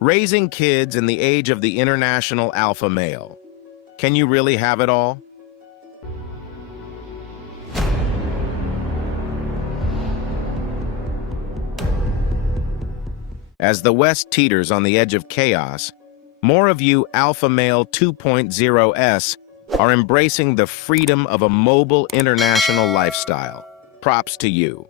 Raising kids in the age of the international alpha male. Can you really have it all? As the West teeters on the edge of chaos, more of you Alpha Male 2.0s are embracing the freedom of a mobile international lifestyle. Props to you.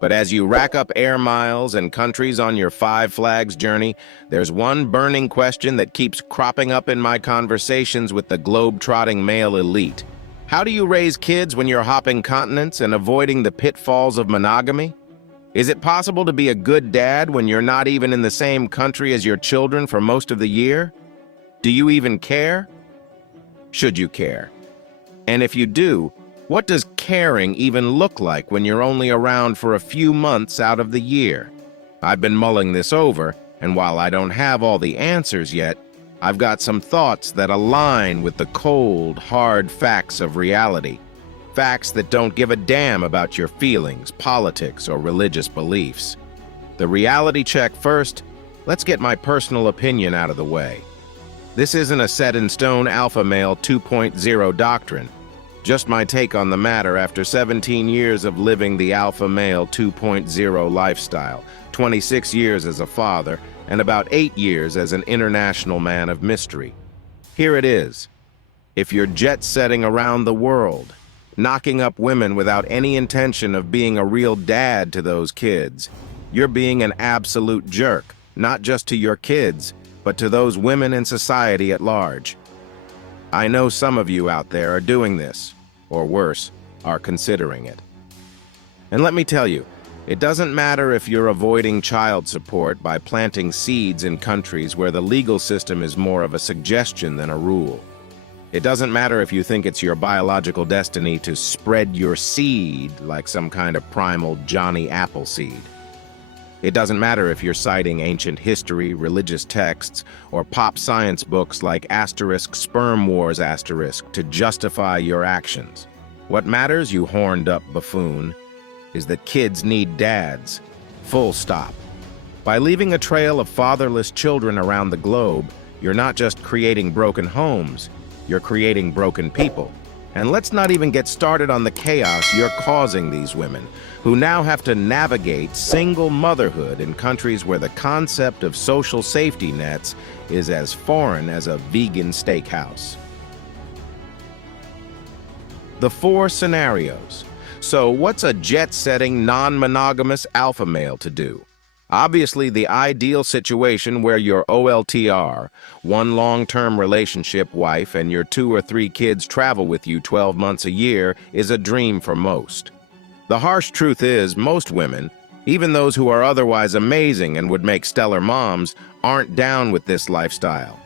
But as you rack up air miles and countries on your Five Flags journey, there's one burning question that keeps cropping up in my conversations with the globe-trotting male elite. How do you raise kids when you're hopping continents and avoiding the pitfalls of monogamy? Is it possible to be a good dad when you're not even in the same country as your children for most of the year? Do you even care? Should you care? And if you do, what does caring even look like when you're only around for a few months out of the year? I've been mulling this over, and while I don't have all the answers yet, I've got some thoughts that align with the cold, hard facts of reality. Facts that don't give a damn about your feelings, politics, or religious beliefs. The reality check first, let's get my personal opinion out of the way. This isn't a set-in-stone Alpha Male 2.0 doctrine. Just my take on the matter after 17 years of living the Alpha Male 2.0 lifestyle, 26 years as a father, and about 8 years as an international man of mystery. Here it is. If you're jet-setting around the world, knocking up women without any intention of being a real dad to those kids, you're being an absolute jerk, not just to your kids, but to those women in society at large. I know some of you out there are doing this, or worse, are considering it. And let me tell you, it doesn't matter if you're avoiding child support by planting seeds in countries where the legal system is more of a suggestion than a rule. It doesn't matter if you think it's your biological destiny to spread your seed like some kind of primal Johnny Appleseed. It doesn't matter if you're citing ancient history, religious texts, or pop science books like *Sperm Wars* to justify your actions. What matters, you horned-up buffoon, is that kids need dads. Full stop. By leaving a trail of fatherless children around the globe, you're not just creating broken homes, you're creating broken people. And let's not even get started on the chaos you're causing these women, who now have to navigate single motherhood in countries where the concept of social safety nets is as foreign as a vegan steakhouse. The 4 scenarios. So what's a jet-setting, non-monogamous alpha male to do? Obviously, the ideal situation where your OLTR, one long-term relationship wife, and your 2 or 3 kids travel with you 12 months a year is a dream for most. The harsh truth is, most women, even those who are otherwise amazing and would make stellar moms, aren't down with this lifestyle.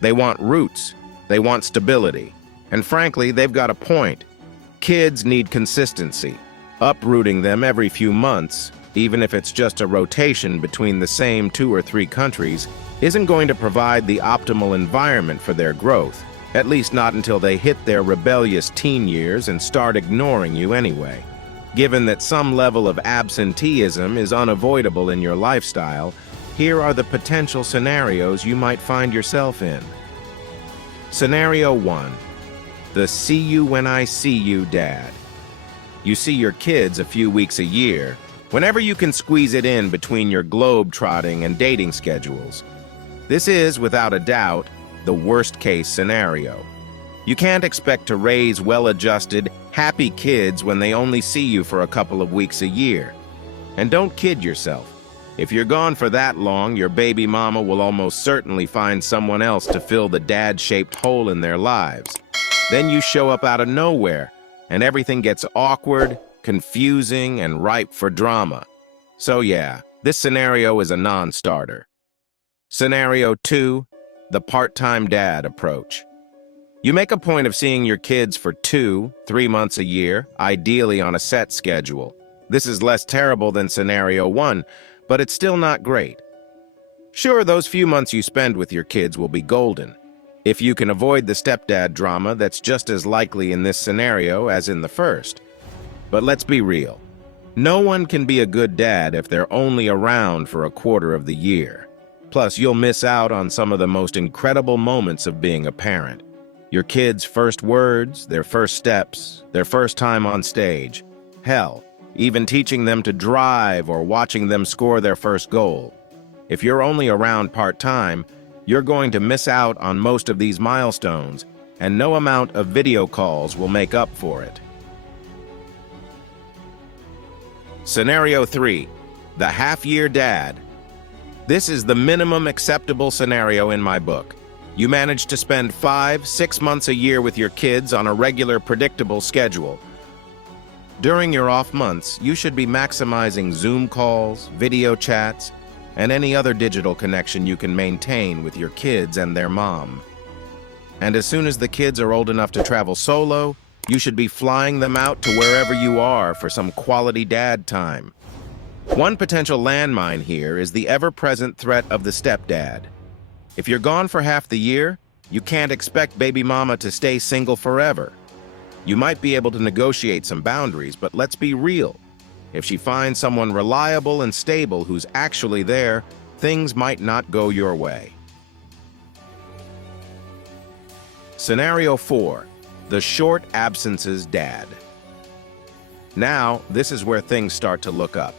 They want roots, they want stability, and frankly, they've got a point. Kids need consistency. Uprooting them every few months, even if it's just a rotation between the same 2 or 3 countries, isn't going to provide the optimal environment for their growth, at least not until they hit their rebellious teen years and start ignoring you anyway. Given that some level of absenteeism is unavoidable in your lifestyle, here are the potential scenarios you might find yourself in. Scenario 1. The see you when I see you dad. You see your kids a few weeks a year, whenever you can squeeze it in between your globe-trotting and dating schedules. This is, without a doubt, the worst-case scenario. You can't expect to raise well-adjusted, happy kids when they only see you for a couple of weeks a year. And don't kid yourself. If you're gone for that long, your baby mama will almost certainly find someone else to fill the dad-shaped hole in their lives. Then you show up out of nowhere, and everything gets awkward, confusing, and ripe for drama. So yeah, this scenario is a non-starter. Scenario 2, the part-time dad approach. You make a point of seeing your kids for 2-3 months a year, ideally on a set schedule. This is less terrible than scenario 1, but it's still not great. Sure, those few months you spend with your kids will be golden. If you can avoid the stepdad drama, that's just as likely in this scenario as in the first. But let's be real. No one can be a good dad if they're only around for a quarter of the year. Plus, you'll miss out on some of the most incredible moments of being a parent. Your kids' first words, their first steps, their first time on stage. Hell, even teaching them to drive or watching them score their first goal. If you're only around part-time, you're going to miss out on most of these milestones, and no amount of video calls will make up for it. Scenario 3. The half-year dad. This is the minimum acceptable scenario in my book. You manage to spend 5-6 months a year with your kids on a regular, predictable schedule. During your off months, you should be maximizing Zoom calls, video chats, and any other digital connection you can maintain with your kids and their mom. And as soon as the kids are old enough to travel solo, you should be flying them out to wherever you are for some quality dad time. One potential landmine here is the ever-present threat of the stepdad. If you're gone for half the year, you can't expect baby mama to stay single forever. You might be able to negotiate some boundaries, but let's be real. If she finds someone reliable and stable who's actually there, things might not go your way. Scenario 4. The short absences dad. Now, this is where things start to look up.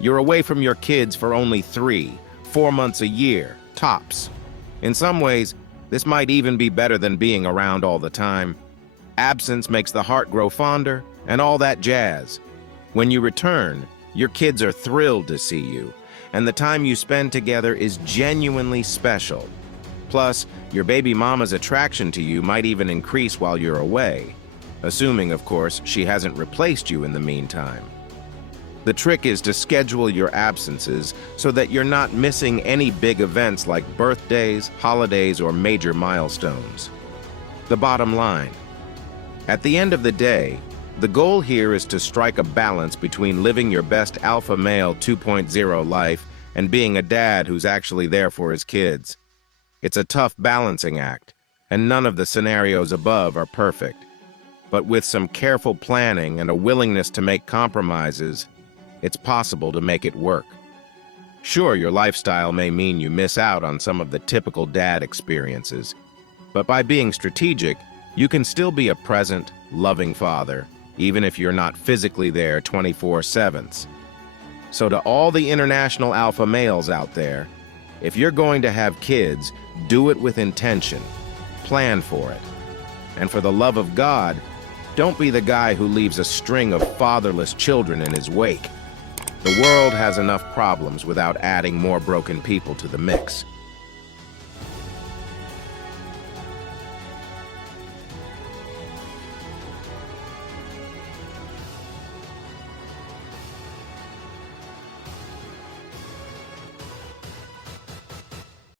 You're away from your kids for only 3-4 months a year, tops. In some ways, this might even be better than being around all the time. Absence makes the heart grow fonder, and all that jazz. When you return, your kids are thrilled to see you, and the time you spend together is genuinely special. Plus, your baby mama's attraction to you might even increase while you're away, assuming, of course, she hasn't replaced you in the meantime. The trick is to schedule your absences so that you're not missing any big events like birthdays, holidays, or major milestones. The bottom line. At the end of the day, the goal here is to strike a balance between living your best alpha male 2.0 life and being a dad who's actually there for his kids. It's a tough balancing act, and none of the scenarios above are perfect. But with some careful planning and a willingness to make compromises, it's possible to make it work. Sure, your lifestyle may mean you miss out on some of the typical dad experiences, but by being strategic, you can still be a present, loving father, even if you're not physically there 24/7. So to all the international alpha males out there, if you're going to have kids, do it with intention. Plan for it. And for the love of God, don't be the guy who leaves a string of fatherless children in his wake. The world has enough problems without adding more broken people to the mix.